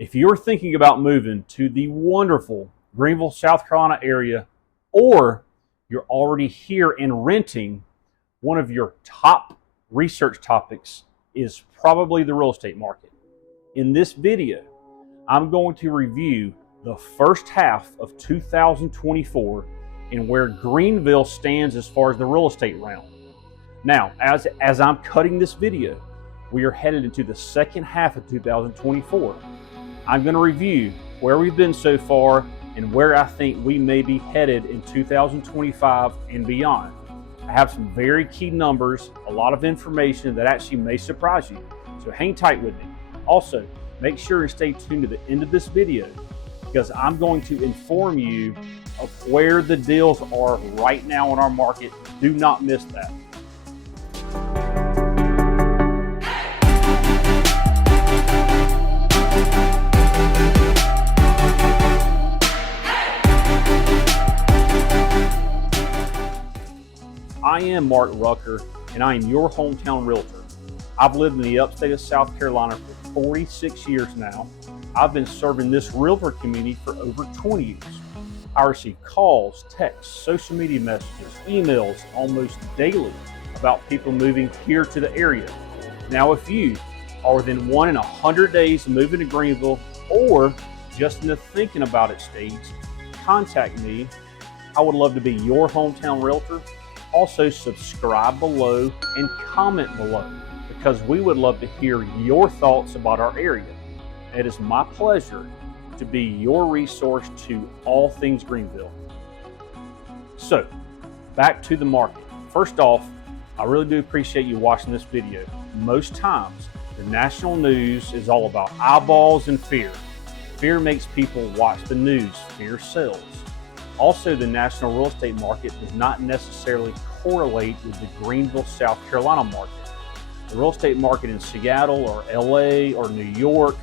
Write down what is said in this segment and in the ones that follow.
If you're thinking about moving to the wonderful Greenville, South Carolina area, or you're already here and renting, one of your top research topics is probably the real estate market. In this video, I'm going to review the first half of 2024 and where Greenville stands as far as the real estate realm. Now, as I'm cutting this video, we are headed into the second half of 2024. I'm going to review where we've been so far and where I think we may be headed in 2025 and beyond. I have some very key numbers, a lot of information that actually may surprise you. So hang tight with me. Also, make sure and stay tuned to the end of this video because I'm going to inform you of where the deals are right now in our market. Do not miss that. I am Mark Rucker, and I am your hometown realtor. I've lived in the upstate of South Carolina for 46 years now. I've been serving this realtor community for over 20 years. I receive calls, texts, social media messages, emails almost daily about people moving here to the area. Now, if you are within 1 in 100 days of moving to Greenville or just in the thinking about it stage, contact me. I would love to be your hometown realtor. Also, subscribe below and comment below because we would love to hear your thoughts about our area. It is my pleasure to be your resource to all things Greenville. So, back to the market. First off, I really do appreciate you watching this video. Most times, the national news is all about eyeballs and fear. Fear makes people watch the news. Fear sells. Also, the national real estate market does not necessarily correlate with the Greenville, South Carolina market. The real estate market in Seattle or LA or New York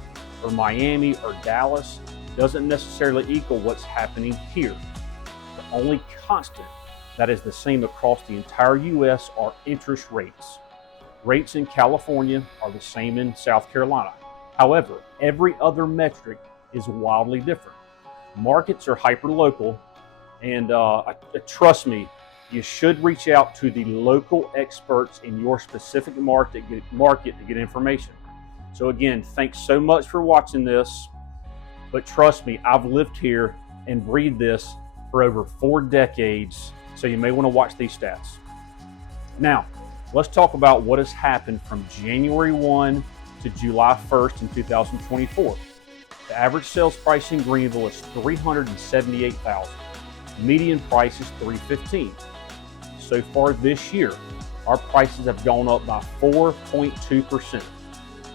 or Miami or Dallas doesn't necessarily equal what's happening here. The only constant that is the same across the entire U.S. are interest rates. Rates in California are the same in South Carolina. However, every other metric is wildly different. Markets are hyper-local, and trust me, you should reach out to the local experts in your specific market to get information. So again, thanks so much for watching this, but trust me, I've lived here and breathed this for over 4 decades, so you may want to watch these stats. Now, let's talk about what has happened from January 1 to July 1st in 2024. The average sales price in Greenville is $378,000. Median price is $315,000. So far this year, our prices have gone up by 4.2%.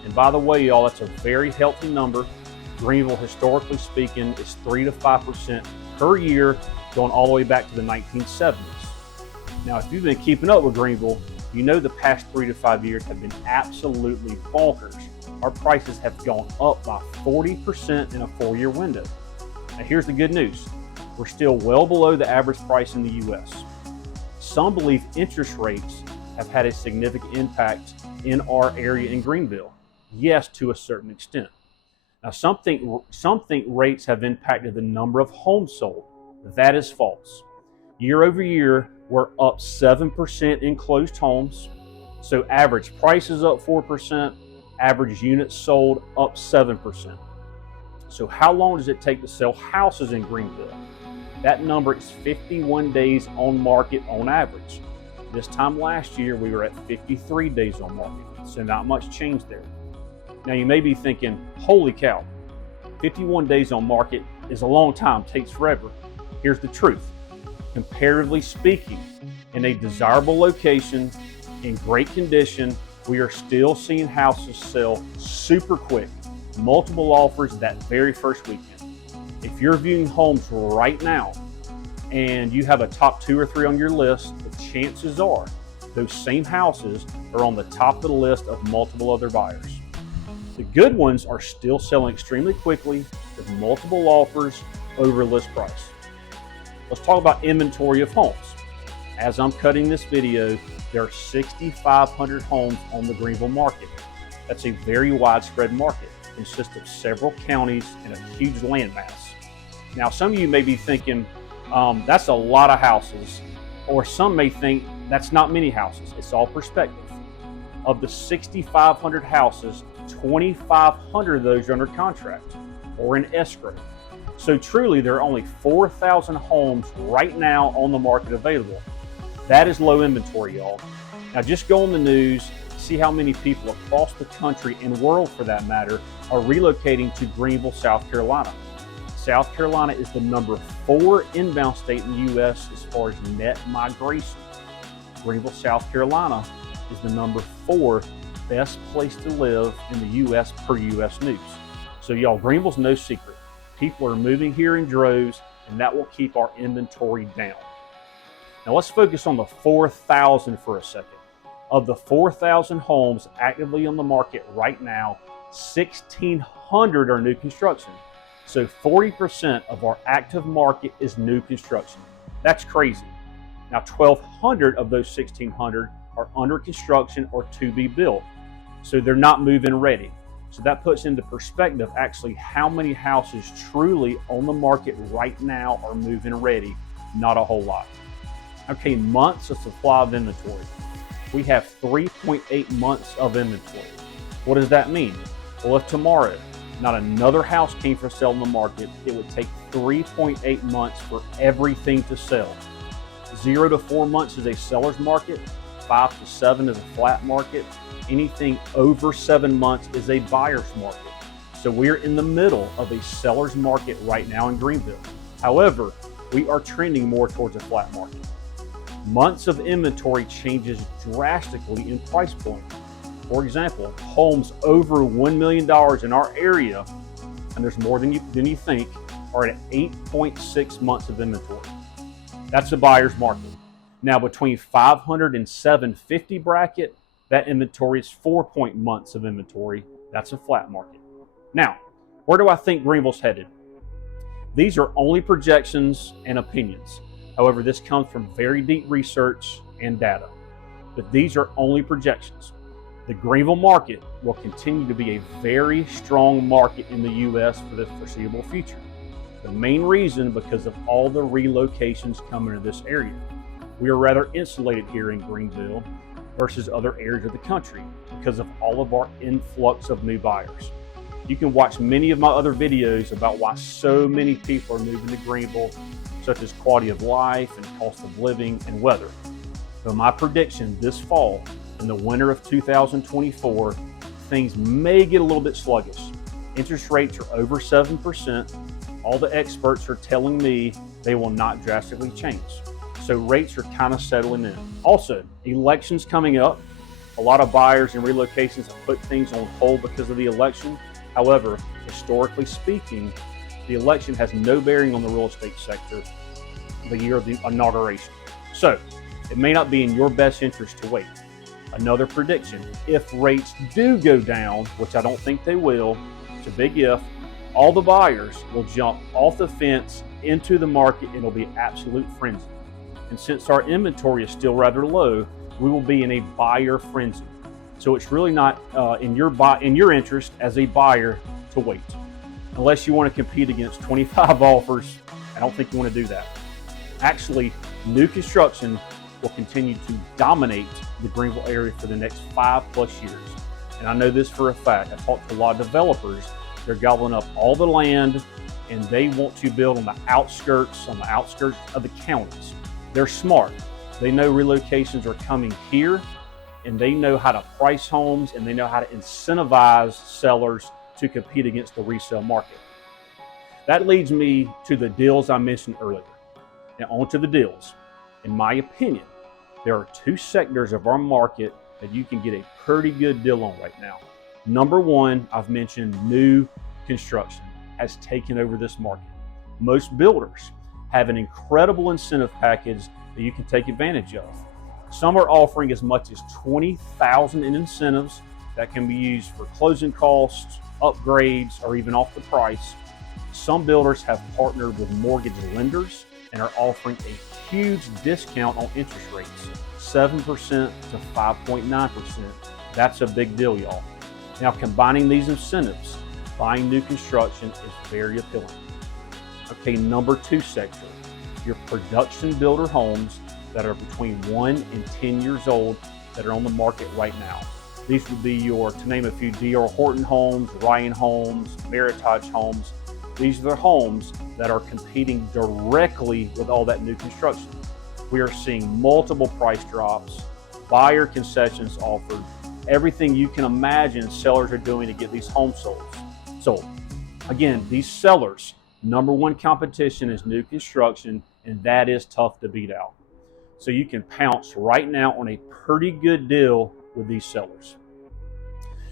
And by the way, y'all, that's a very healthy number. Greenville, historically speaking, is 3 to 5% per year, going all the way back to the 1970s. Now, if you've been keeping up with Greenville, you know the past 3 to 5 years have been absolutely bonkers. Our prices have gone up by 40% in a 4-year window. Now, here's the good news. We're still well below the average price in the U.S. Some believe interest rates have had a significant impact in our area in Greenville. Yes, to a certain extent. Now, some think rates have impacted the number of homes sold. That is false. Year over year, we're up 7% in closed homes. So average price is up 4%, average units sold up 7%. So how long does it take to sell houses in Greenville? That number is 51 days on market on average. This time last year, we were at 53 days on market, so not much change there. Now you may be thinking, holy cow, 51 days on market is a long time, takes forever. Here's the truth. Comparatively speaking, in a desirable location, in great condition, we are still seeing houses sell super quick, multiple offers that very first weekend. If you're viewing homes right now and you have a top 2 or 3 on your list, the chances are those same houses are on the top of the list of multiple other buyers. The good ones are still selling extremely quickly with multiple offers over list price. Let's talk about inventory of homes. As I'm cutting this video, there are 6,500 homes on the Greenville market. That's a very widespread market. consist of several counties and a huge landmass. Now, some of you may be thinking, that's a lot of houses, or some may think that's not many houses. It's all perspective. Of the 6,500 houses, 2,500 of those are under contract or in escrow. So truly, there are only 4,000 homes right now on the market available. That is low inventory, y'all. Now just go on the news, see how many people across the country and world for that matter are relocating to Greenville, South Carolina. South Carolina is the number 4 inbound state in the U.S. as far as net migration. Greenville, South Carolina is the number 4 best place to live in the U.S. per U.S. News. So y'all, Greenville's no secret. People are moving here in droves, and that will keep our inventory down. Now let's focus on the 4,000 for a second. Of the 4,000 homes actively on the market right now, 1,600 are new construction. So 40% of our active market is new construction. That's crazy. Now 1,200 of those 1,600 are under construction or to be built. So they're not move-in ready. So that puts into perspective actually how many houses truly on the market right now are move-in ready. Not a whole lot. Okay, months of supply of inventory. We have 3.8 months of inventory. What does that mean? Well, if tomorrow not another house came for sale in the market, it would take 3.8 months for everything to sell. 0 to 4 months is a seller's market, 5 to 7 is a flat market. Anything over 7 months is a buyer's market. So we're in the middle of a seller's market right now in Greenville. However, we are trending more towards a flat market. Months of inventory changes drastically in price point. For example, homes over $1 million in our area, and there's more than you think, are at 8.6 months of inventory. That's a buyer's market. Now between 500 and 750 bracket, that inventory is 4 months of inventory. That's a flat market. Now, where do I think Greenville's headed? These are only projections and opinions. However, this comes from very deep research and data. But these are only projections. The Greenville market will continue to be a very strong market in the U.S. for the foreseeable future. The main reason because of all the relocations coming to this area. We are rather insulated here in Greenville versus other areas of the country because of all of our influx of new buyers. You can watch many of my other videos about why so many people are moving to Greenville, such as quality of life and cost of living and weather. So my prediction this fall, in the winter of 2024, things may get a little bit sluggish. Interest rates are over 7%. All the experts are telling me they will not drastically change. So rates are kind of settling in. Also, elections coming up. A lot of buyers and relocations have put things on hold because of the election. However, historically speaking, the election has no bearing on the real estate sector the year of the inauguration. So it may not be in your best interest to wait. Another prediction, if rates do go down, which I don't think they will, it's a big if, all the buyers will jump off the fence into the market and it'll be absolute frenzy. And since our inventory is still rather low, we will be in a buyer frenzy. So it's really not in your interest as a buyer to wait. Unless you want to compete against 25 offers, I don't think you want to do that. Actually, new construction will continue to dominate the Greenville area for the next 5+ years. And I know this for a fact. I talked to a lot of developers. They're gobbling up all the land and they want to build on the outskirts of the counties. They're smart. They know relocations are coming here and they know how to price homes and they know how to incentivize sellers to compete against the resale market. That leads me to the deals I mentioned earlier. Now on to the deals. In my opinion, there are 2 sectors of our market that you can get a pretty good deal on right now. Number one, I've mentioned new construction has taken over this market. Most builders have an incredible incentive package that you can take advantage of. Some are offering as much as $20,000 in incentives that can be used for closing costs, upgrades, or even off the price. Some builders have partnered with mortgage lenders and are offering a huge discount on interest rates, 7% to 5.9%. That's a big deal, y'all. Now, combining these incentives buying new construction is very appealing. Okay, number 2 sector, your production builder homes that are between 1 and 10 years old that are on the market right now. These would be your, to name a few, D.R. Horton homes, Ryan homes, Meritage homes. These are the homes that are competing directly with all that new construction. We are seeing multiple price drops, buyer concessions offered, everything you can imagine sellers are doing to get these homes sold. So again, these sellers, number 1 competition is new construction, and that is tough to beat out. So you can pounce right now on a pretty good deal with these sellers.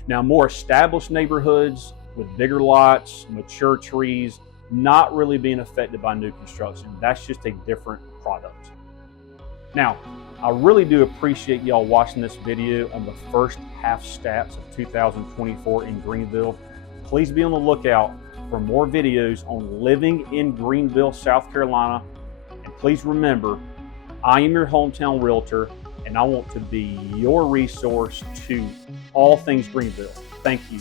Now, more established neighborhoods with bigger lots, mature trees, not really being affected by new construction. That's just a different product. Now, I really do appreciate y'all watching this video on the first half stats of 2024 in Greenville. Please be on the lookout for more videos on living in Greenville, South Carolina. And please remember, I am your hometown realtor, and I want to be your resource to all things Greenville. Thank you.